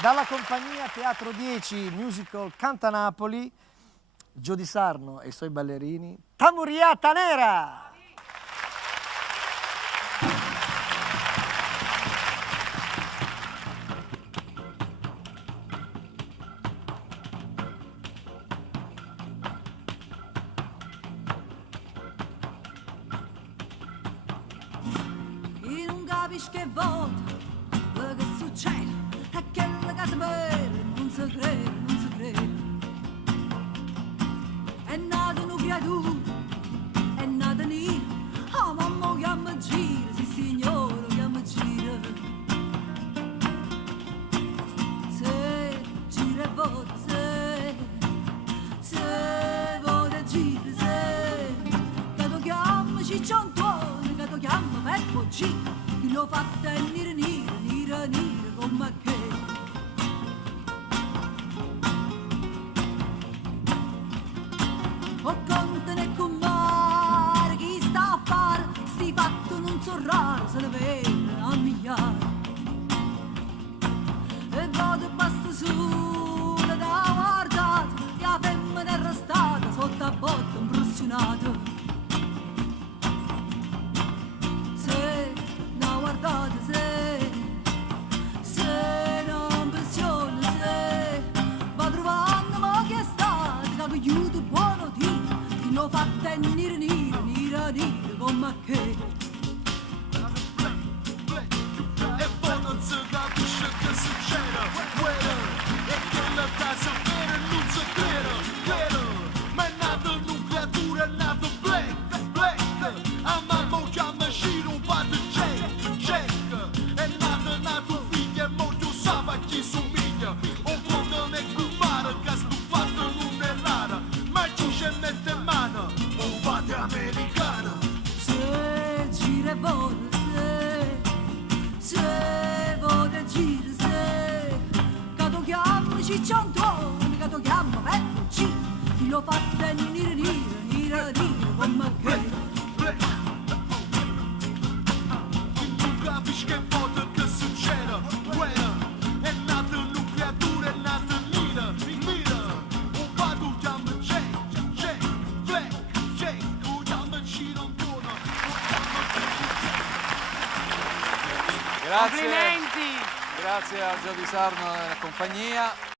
Dalla compagnia Teatro 10 Musical Canta Napoli, Gio Di Sarno e i suoi ballerini, Tamuriata Nera! E non capisci che volta quello che succede è che la casa bella non si crede, non si crede. È nata una creatura, è nata nera, oh mamma che mi gira, sì signore che mi gira. Se gira e vota, se vota gira, se che tu chiami Cicciantone, che tu chiami Peppo G, che l'ho fatta è nera nera, nera nera come che. O contane con mare, chi sta a fare, sti fatto non so raro, se ne vede a migliaia. E vado basta sola da guardare, che la femmina è arrestata sotto a botta impressionata. Se non guardate, se non impressiona, se va trovando ma che sta, che aiuto buono di, che l'ho fatta è nera nera, nera nera come che. E poi non si capisce che succede, quello è che la casa vera non si crede, quello, ma è nato una creatura, è nato Black, Black, a mamma chiama Giro, un padre Jack, Jack, è nato figlio e molto sa a chi somiglia, un conto ne cumare, che sto fatto non è rara, ma ci c'è mette in mano, un padre americano. Se gira e volta, se volta e gira, se che tu chiami Cicciantone, che tu chiami Peppo G, chi l'ho fatta è nera nera, nera nera come che. Non capisci che volta che succede, quella è nata una creatura, è nata nera, nera, un padre chiama Jake, Jake, Black, Jake, un chiama Giro ancora, Grazie. Complimenti! Grazie a Gio Di Sarno e la compagnia.